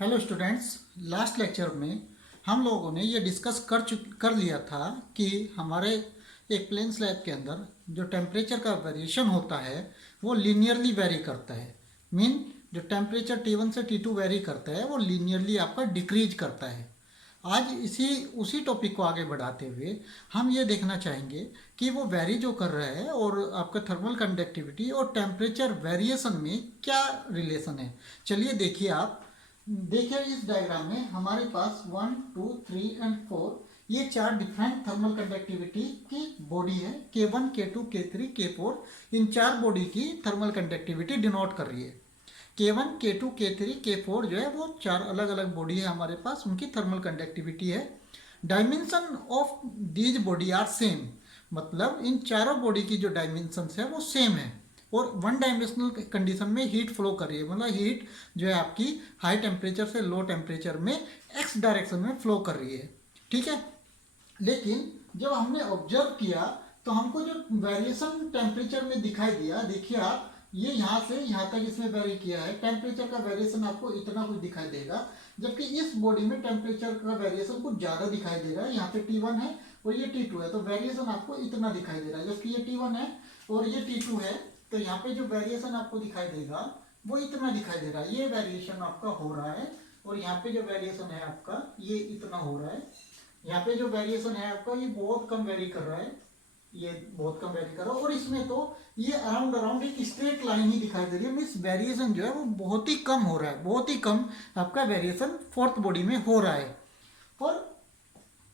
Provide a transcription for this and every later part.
Hello students. Last lecture में हम लोगों ने ये डिस्कस कर लिया था कि हमारे एक प्लेन स्लैब के अंदर जो टेम्परेचर का वेरिएशन होता है वो लीनियरली वेरी करता है। मीन जो टेम्परेचर T1 से T2 वेरी करता है वो लीनियरली आपका डिक्रीज करता है। आज इसी उसी टॉपिक को आगे बढ़ाते हुए हम ये देखना चाहेंगे कि वो वेरी जो कर रहा है और आपका थर्मल कंडक्टिविटी और टेम्परेचर वेरिएशन में क्या रिलेशन है। चलिए देखिए, आप देखिए इस डायग्राम में हमारे पास 1, 2, 3 एंड 4 ये चार डिफरेंट थर्मल कंडक्टिविटी की बॉडी है। K1, K2, K3, K4 इन चार बॉडी की थर्मल कंडक्टिविटी डिनोट कर रही है। K1, K2, K3, K4 जो है वो चार अलग अलग बॉडी है हमारे पास, उनकी थर्मल कंडक्टिविटी है। Dimension of these body are same, मतलब इन चारों बॉडी की जो डायमेंशंस है वो सेम है और वन डायमेंशनल कंडीशन में हीट फ्लो कर रही है। मतलब हीट जो है आपकी हाई टेम्परेचर से लो टेम्परेचर में एक्स डायरेक्शन में फ्लो कर रही है। ठीक है, लेकिन जब हमने ऑब्जर्व किया तो हमको जो वेरिएशन टेम्परेचर में दिखाई दिया, देखिए आप ये यहाँ से यहाँ तक इसमें वेरी किया है, टेम्परेचर का वेरिएशन आपको इतना कुछ दिखाई देगा, जबकि इस बॉडी में टेम्परेचर का वेरिएशन कुछ ज़्यादा दिखाई दे रहा है। यहाँ पे T1 है और ये T2 है, तो वेरिएशन आपको इतना दिखाई दे रहा है, जबकि ये T1 है और ये T2 है, तो यहाँ पे जो वेरिएशन आपको दिखाई देगा वो इतना दिखाई दे रहा है। ये वेरिएशन आपका हो रहा है और यहाँ पे जो वेरिएशन है आपका ये इतना हो रहा है। यहाँ पे जो वेरिएशन है आपका ये बहुत कम वेरी कर रहा है, ये बहुत कम वेरी कर रहा है और इसमें तो ये अराउंड अराउंड एक स्ट्रेट लाइन ही दिखाई दे रही है। मीन्स वेरिएशन जो है वो बहुत ही कम हो रहा है, बहुत ही कम आपका वेरिएशन फोर्थ बॉडी में हो रहा है। और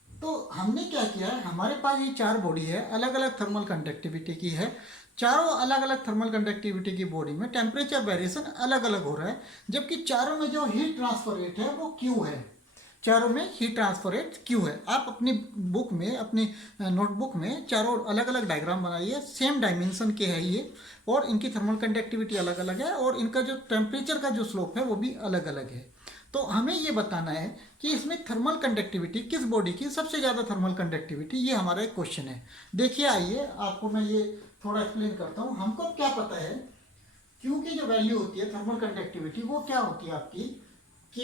तो हमने क्या किया है, हमारे पास ये चार बॉडी है, अलग अलग थर्मल कंडक्टिविटी की है। चारों अलग अलग थर्मल कंडक्टिविटी की बॉडी में टेम्परेचर वेरिएशन अलग अलग हो रहा है, जबकि चारों में जो हीट ट्रांसफर रेट है वो Q है। चारों में हीट ट्रांसफर रेट Q है। आप अपनी बुक में, अपनी नोटबुक में चारों अलग अलग डायग्राम बनाइए, सेम डायमेंशन के है ये, और इनकी थर्मल कंडक्टिविटी अलग अलग है और इनका जो टेम्परेचर का जो स्लोप है वो भी अलग अलग है। तो हमें ये बताना है कि इसमें थर्मल कंडक्टिविटी किस बॉडी की सबसे ज़्यादा थर्मल कंडक्टिविटी, ये हमारा एक क्वेश्चन है। देखिए आइए आपको मैं ये थोड़ा एक्सप्लेन करता हूँ। हमको क्या पता है Q की जो वैल्यू होती है थर्मल कंडक्टिविटी वो क्या होती है आपकी, K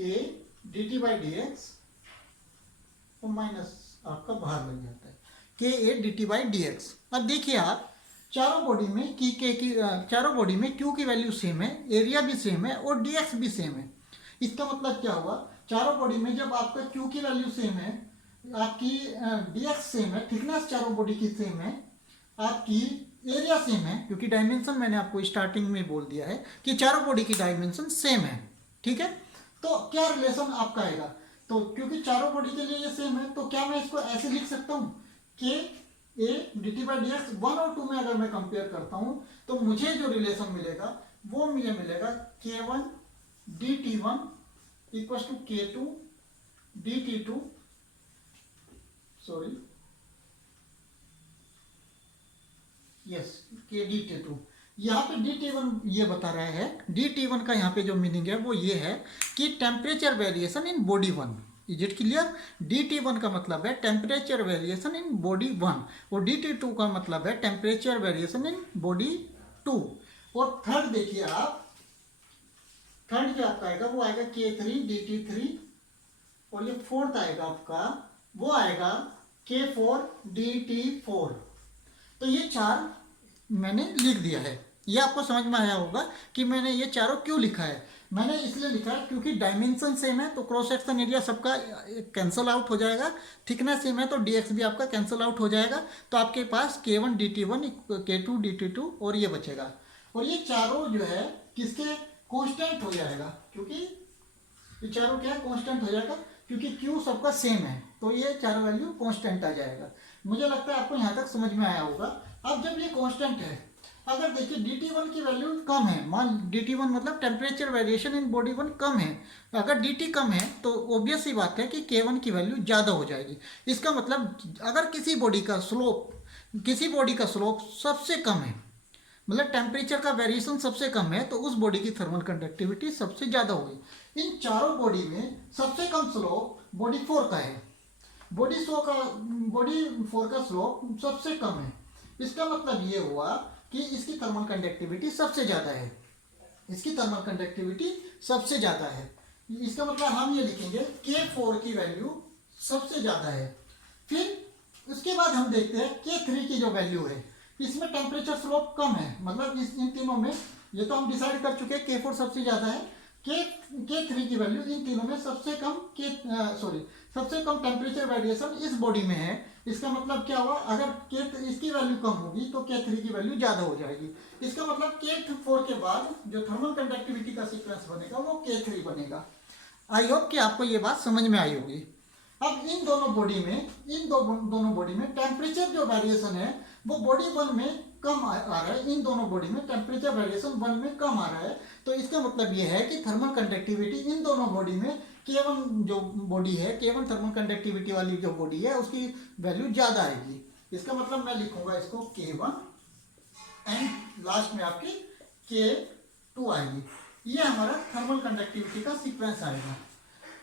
A dt by d x और माइनस आपका बाहर लग जाता है K A dt by d x. अब देखिए आप चारों बॉडी में चारों बॉडी में Q की वैल्यू सेम है, एरिया भी सेम है और dx भी सेम है। इसका मतलब क्या हुआ, चारों बॉडी में जब आपका Q की वैल्यू सेम है, आपकी dx सेम है, थिकनेस चारों बॉडी की सेम है, आपकी एरिया सेम है, क्योंकि डायमेंशन मैंने आपको स्टार्टिंग में बोल दिया है कि चारों बॉडी की डायमेंशन सेम है। ठीक है, तो क्या रिलेशन आपका आएगा, तो क्योंकि चारों बॉडी के लिए ये सेम है तो क्या मैं इसको ऐसे लिख सकता हूँ कि A dt by d x 1 और 2 में अगर मैं कंपेयर करता हूँ तो मुझे जो रिलेशन मिलेगा वो मुझे मिलेगा K1 dt1 equal to K2 dt2, sorry yes K dt2। यहाँ पे dt1 ये बता रहा है, dt1 का यहाँ पे जो मीनिंग है वो ये है कि temperature variation in body 1। Is it clear? dt1 का मतलब है टेम्परेचर वेरिएशन इन बॉडी 1 और dt2 का मतलब है टेम्परेचर वेरिएशन इन बॉडी 2। और थर्ड देखिए आप, थर्ड जो आपका आएगा वो आएगा K3 dt3 और ये फोर्थ आएगा आपका वो आएगा K4 dt4। तो ये चार मैंने लिख दिया है। ये आपको समझ में आया होगा कि मैंने ये चारों क्यों लिखा है। मैंने इसलिए लिखा है क्योंकि डायमेंशन सेम है तो क्रॉस सेक्शन एरिया सबका कैंसल आउट हो जाएगा, थिकनेस सेम है तो dx भी आपका कैंसल आउट हो जाएगा, तो आपके पास K1 dt1 K2 dt2 और ये बचेगा। और ये चारों जो है किसके कांस्टेंट हो जाएगा, क्योंकि ये चारों क्या कांस्टेंट हो जाएगा क्योंकि Q सबका सेम है, तो ये चारों वैल्यू कांस्टेंट आ जाएगा। मुझे लगता है आपको यहाँ तक समझ में आया होगा। अब जब ये कांस्टेंट है, अगर देखिए dt1 की वैल्यू कम है, मान dt1 मतलब टेम्परेचर वेरिएशन इन बॉडी 1 कम है, अगर dt कम है तो ऑब्वियस सी बात है कि K1 की वैल्यू ज़्यादा हो जाएगी। इसका मतलब अगर किसी बॉडी का स्लोप सबसे कम है, मतलब टेम्परेचर का वेरिएशन सबसे कम है, तो उस बॉडी की थर्मल कंडक्टिविटी सबसे ज़्यादा होगी। इन चारों बॉडी में सबसे कम स्लोप बॉडी 4 का है, बॉडी 4 का स्लोप सबसे कम है। इसका मतलब ये हुआ कि इसकी थर्मल कंडक्टिविटी सबसे ज़्यादा है, इसकी थर्मल कंडक्टिविटी सबसे ज़्यादा है। इसका मतलब हम ये लिखेंगे K4 की वैल्यू सबसे ज़्यादा है। फिर उसके बाद हम देखते हैं K3 की जो वैल्यू है, इसमें टेम्परेचर स्लोप कम है, मतलब इस इन तीनों में ये तो हम डिसाइड कर चुके हैं K4 सबसे ज़्यादा है। K3 की वैल्यू इन तीनों में सबसे कम टेम्परेचर वेरिएशन इस बॉडी में है। इसका मतलब क्या हुआ, अगर इसकी वैल्यू कम होगी तो K3 की वैल्यू ज़्यादा हो जाएगी। इसका मतलब K4 के बाद जो थर्मल कंडक्टिविटी का सीक्वेंस बनेगा वो K3 बनेगा। आई होप कि आपको ये बात समझ में आई होगी। अब इन दोनों बॉडी में टेम्परेचर जो वेरिएशन है वो बॉडी वन में कम आ रहा है। इन दोनों बॉडी में टेम्परेचर वेरिएशन वन में कम आ रहा है। तो इसका मतलब ये है कि थर्मल कंडक्टिविटी इन दोनों बॉडी में K1 जो बॉडी है, K1 थर्मल कंडक्टिविटी वाली जो बॉडी है उसकी वैल्यू ज़्यादा आएगी। इसका मतलब मैं लिखूंगा इसको K1 एंड लास्ट में आपकी K2 आएगी। ये हमारा थर्मल कंडक्टिविटी का सीक्वेंस आएगा।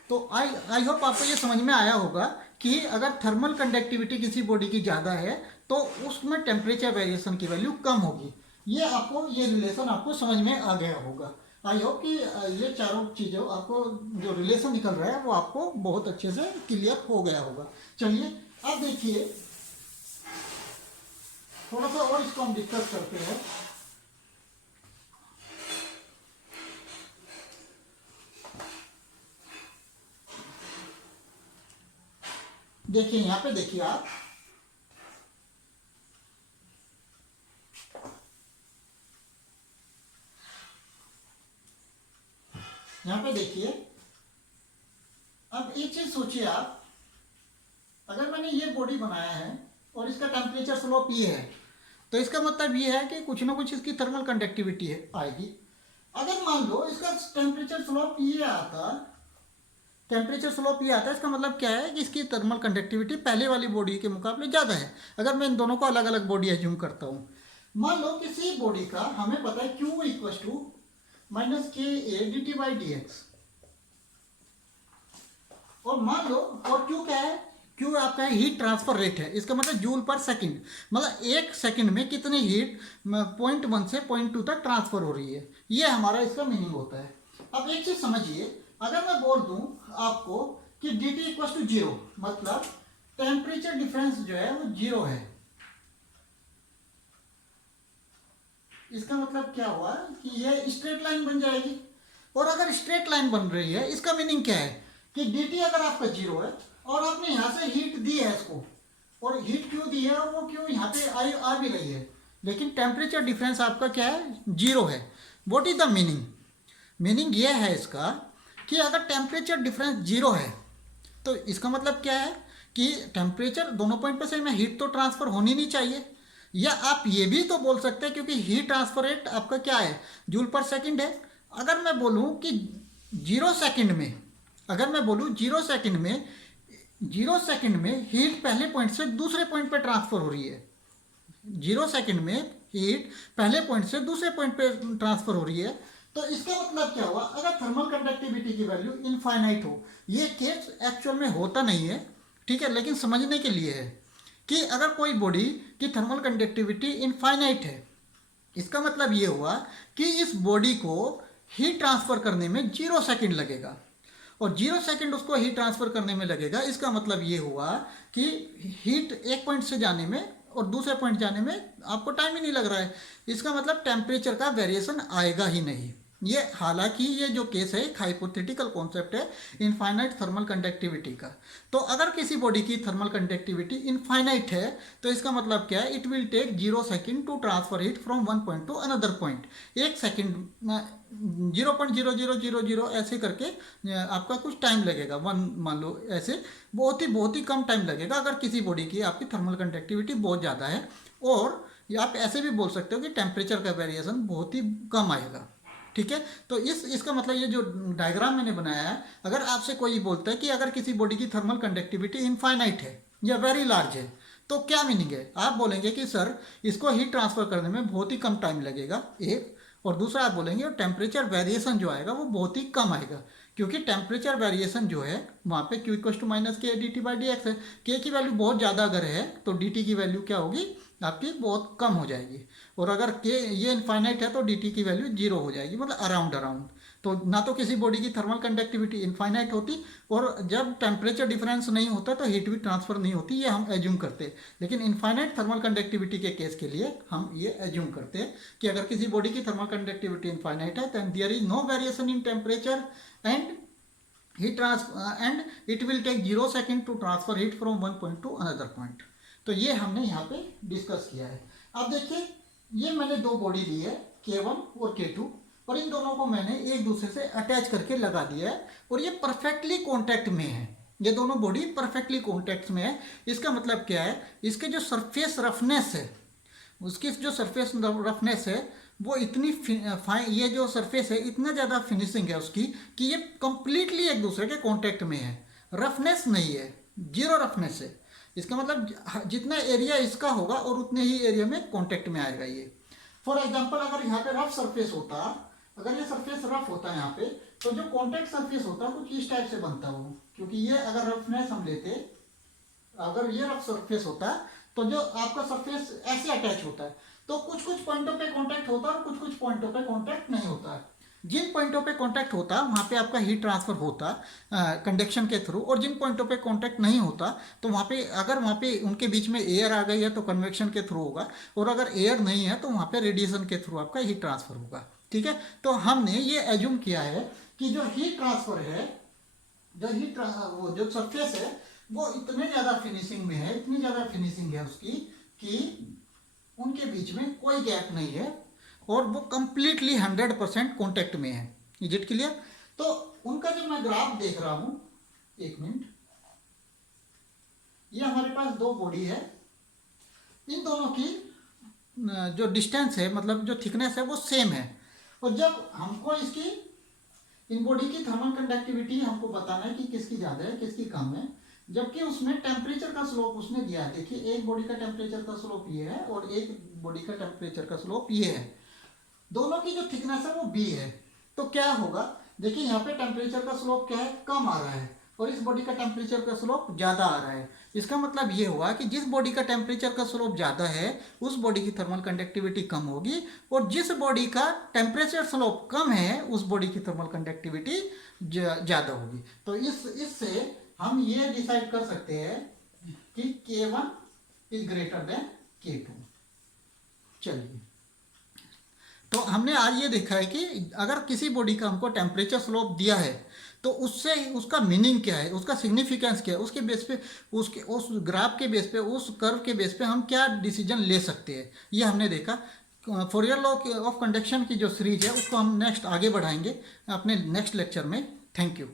तो आई होप आपको ये समझ में आया होगा कि अगर थर्मल कंडक्टिविटी किसी बॉडी की ज़्यादा है तो उसमें टेम्परेचर वेरिएशन की वैल्यू कम होगी। ये रिलेशन आपको समझ में आ गया होगा। आई होप कि ये चारों चीज़ें आपको जो रिलेशन निकल रहा है वो आपको बहुत अच्छे से क्लियर हो गया होगा। चलिए अब देखिए, थोड़ा सा और इसको हम डिस्कस करते हैं। देखिए यहाँ पे देखिए आप, यहाँ पे देखिए, अब एक चीज सोचिए आप, अगर मैंने ये बॉडी बनाया है और इसका टेम्परेचर स्लोप ये है तो इसका मतलब ये है कि कुछ ना कुछ इसकी थर्मल कंडक्टिविटी आएगी। अगर मान लो इसका टेम्परेचर स्लोप ये आता है, इसका मतलब क्या है कि इसकी थर्मल कंडक्टिविटी पहले वाली बॉडी के मुकाबले ज़्यादा है। अगर मैं इन दोनों को अलग अलग बॉडी एज्यूम करता हूँ, मान लो किसी बॉडी का हमें पता है Q equal to minus KA dt by d x, और मान लो, और Q क्या है, Q आपका हीट ट्रांसफर रेट है। इसका मतलब जूल पर सेकंड, मतलब एक सेकंड में कितनी हीट 0.1 से 0.2 तक ट्रांसफर हो रही है, ये हमारा इसका मीनिंग होता है। अब एक चीज समझिए, अगर मैं बोल दूं आपको कि dt इक्वल टू 0, मतलब टेम्परेचर डिफरेंस जो है वो 0 है। इसका मतलब क्या हुआ कि ये स्ट्रेट लाइन बन जाएगी, और अगर स्ट्रेट लाइन बन रही है इसका मीनिंग क्या है कि dt अगर आपका 0 है और आपने यहाँ से हीट दी है इसको, और हीट क्यों दी है और वो क्यों यहाँ पे आ भी रही है, लेकिन टेम्परेचर डिफरेंस आपका क्या है, 0 है। व्हाट इज द मीनिंग ये है इसका कि अगर टेम्परेचर डिफरेंस 0 है तो इसका मतलब क्या है कि टेम्परेचर दोनों पॉइंट पर से में हीट तो ट्रांसफर होनी नहीं चाहिए। या आप ये भी तो बोल सकते हैं, क्योंकि हीट ट्रांसफर रेट आपका क्या है, जूल पर सेकंड है। अगर मैं बोलूँ कि 0 सेकंड में, अगर मैं बोलूँ 0 सेकंड में हीट पहले पॉइंट से दूसरे पॉइंट पे ट्रांसफर हो रही है, 0 सेकंड में हीट पहले पॉइंट से दूसरे पॉइंट पे ट्रांसफर हो रही है, तो इसका मतलब क्या हुआ, अगर थर्मल कंडक्टिविटी की वैल्यू इनफाइनाइट हो, ये केस एक्चुअल में होता नहीं है, ठीक है, लेकिन समझने के लिए है कि अगर कोई बॉडी की थर्मल कंडक्टिविटी इनफाइनाइट है, इसका मतलब ये हुआ कि इस बॉडी को हीट ट्रांसफर करने में 0 सेकंड लगेगा, और 0 सेकंड उसको हीट ट्रांसफर करने में लगेगा। इसका मतलब ये हुआ कि हीट एक पॉइंट से जाने में और दूसरे पॉइंट जाने में आपको टाइम ही नहीं लग रहा है। इसका मतलब टेम्परेचर का वेरिएशन आएगा ही नहीं। ये हालांकि ये जो केस है एक हाइपोथेटिकल कॉन्सेप्ट है इनफाइनाइट थर्मल कंडक्टिविटी का। तो अगर किसी बॉडी की थर्मल कंडक्टिविटी इनफाइनाइट है तो इसका मतलब क्या है, it will take 0 second to transfer heat from one point to another point. एक सेकंड 0.0000 ऐसे करके आपका कुछ टाइम लगेगा, वन मान लो, ऐसे बहुत ही कम टाइम लगेगा अगर किसी बॉडी की आपकी थर्मल कंडक्टिविटी बहुत ज़्यादा है। और आप ऐसे भी बोल सकते हो कि टेम्परेचर का वेरिएशन बहुत ही कम आएगा, ठीक है। तो इसका मतलब ये जो डायग्राम मैंने बनाया है, अगर आपसे कोई बोलता है कि अगर किसी बॉडी की थर्मल कंडक्टिविटी इनफाइनाइट है या वेरी लार्ज है तो क्या मीनिंग है, आप बोलेंगे कि सर इसको हीट ट्रांसफर करने में बहुत ही कम टाइम लगेगा, एक, और दूसरा आप बोलेंगे और टेम्परेचर वेरिएशन जो आएगा वो बहुत ही कम आएगा, क्योंकि टेम्परेचर वेरिएशन जो है वहाँ पे Q इक्वल टू माइनस के D T by d x है। के की वैल्यू बहुत ज़्यादा अगर है तो डी टी की वैल्यू क्या होगी, आपकी बहुत कम हो जाएगी, और अगर के ये इनफाइनाइट है तो डी टी की वैल्यू 0 हो जाएगी, मतलब अराउंड। तो ना तो किसी बॉडी की थर्मल कंडक्टिविटी इनफाइनाइट होती, और जब टेम्परेचर डिफरेंस नहीं होता तो हीट भी ट्रांसफर नहीं होती, ये हम एज्यूम करते हैं। लेकिन इनफाइनाइट थर्मल कंडक्टिविटी के केस के लिए हम ये एज्यूम करते हैं कि अगर किसी बॉडी की थर्मल कंडक्टिविटी इनफाइनाइट है, then there is no variation in temperature and heat transfer and it will take 0 second to transfer heat from one point to another point। तो ये हमने यहाँ पे डिस्कस किया है। अब देखिए, ये मैंने दो बॉडी ली है K1 और K2, और इन दोनों को मैंने एक दूसरे से अटैच करके लगा दिया है, और ये परफेक्टली कॉन्टैक्ट में है। ये दोनों बॉडी परफेक्टली कॉन्टैक्ट में है। इसका मतलब क्या है, इसके जो सरफेस रफनेस है, उसकी जो सरफेस रफनेस है वो इतनी फाइन, ये जो सरफेस है इतना ज़्यादा फिनिशिंग है उसकी कि ये कंप्लीटली एक दूसरे के कांटेक्ट में है। रफनेस नहीं है, जीरो रफनेस है। इसका मतलब जितना एरिया इसका होगा और उतने ही एरिया में कांटेक्ट में आएगा ये। फॉर एग्जांपल, अगर यहाँ पे रफ सरफेस होता, अगर ये सरफेस रफ होता है यहाँ पे, तो जो कॉन्टैक्ट सरफेस होता कुछ इस टाइप से बनता वो, क्योंकि ये अगर रफनेस हम लेते, अगर ये रफ सरफेस होता तो जो आपका सरफेस ऐसे अटैच होता है, तो कुछ कुछ पॉइंटों पे कांटेक्ट होता है और कुछ कुछ पॉइंटों पे कांटेक्ट नहीं होता है। जिन पॉइंटों पे कांटेक्ट होता वहाँ पे आपका हीट ट्रांसफर होता कंडक्शन के थ्रू, और जिन पॉइंटों पे कांटेक्ट नहीं होता तो वहाँ पे, अगर वहाँ पे उनके बीच में एयर आ गई है तो कन्वेक्शन के थ्रू होगा, और अगर एयर नहीं है तो वहाँ पे रेडिएशन के थ्रू आपका हीट ट्रांसफर होगा। ठीक है, तो हमने ये एज्यूम किया है कि जो हीट ट्रांसफर है, वो जो सरफेस है वो इतने ज़्यादा फिनिशिंग में है, इतनी ज़्यादा फिनिशिंग है उसकी कि उनके बीच में कोई गैप नहीं है, और वो कंप्लीटली 100% कॉन्टेक्ट में है। Is it clear? तो उनका जब मैं ग्राफ देख रहा हूँ, एक मिनट, ये हमारे पास दो बॉडी है, इन दोनों की जो डिस्टेंस है, मतलब जो थिकनेस है वो सेम है, और जब हमको इसकी, इन बॉडी की थर्मल कंडक्टिविटी हमको बताना है कि किसकी ज़्यादा है किसकी कम है, जबकि उसमें टेम्परेचर का स्लोप उसने दिया है। देखिए, एक बॉडी का टेम्परेचर का स्लोप ये है और एक बॉडी का टेम्परेचर का स्लोप ये है। दोनों की जो थिकनेस है वो b है। तो क्या होगा, देखिए यहाँ पे टेम्परेचर का स्लोप क्या है, कम आ रहा है, और इस बॉडी का टेम्परेचर का स्लोप ज़्यादा आ रहा है। इसका मतलब ये हुआ कि जिस बॉडी का टेम्परेचर का स्लोप ज़्यादा है उस बॉडी की थर्मल कंडक्टिविटी कम होगी, और जिस बॉडी का टेम्परेचर स्लोप कम है उस बॉडी की थर्मल कंडक्टिविटी ज़्यादा होगी। तो इससे हम ये डिसाइड कर सकते हैं कि K1 is greater than K2। चलिए, तो हमने आज ये देखा है कि अगर किसी बॉडी का हमको टेम्परेचर स्लोप दिया है तो उससे उसका मीनिंग क्या है, उसका सिग्निफिकेंस क्या है, उसके बेस पे, उसके उस ग्राफ के बेस पे, उस कर्व के बेस पे हम क्या डिसीजन ले सकते हैं, ये हमने देखा। फोरियर लॉ ऑफ कंडक्शन की जो सीरीज है उसको हम नेक्स्ट आगे बढ़ाएंगे अपने नेक्स्ट लेक्चर में। Thank you.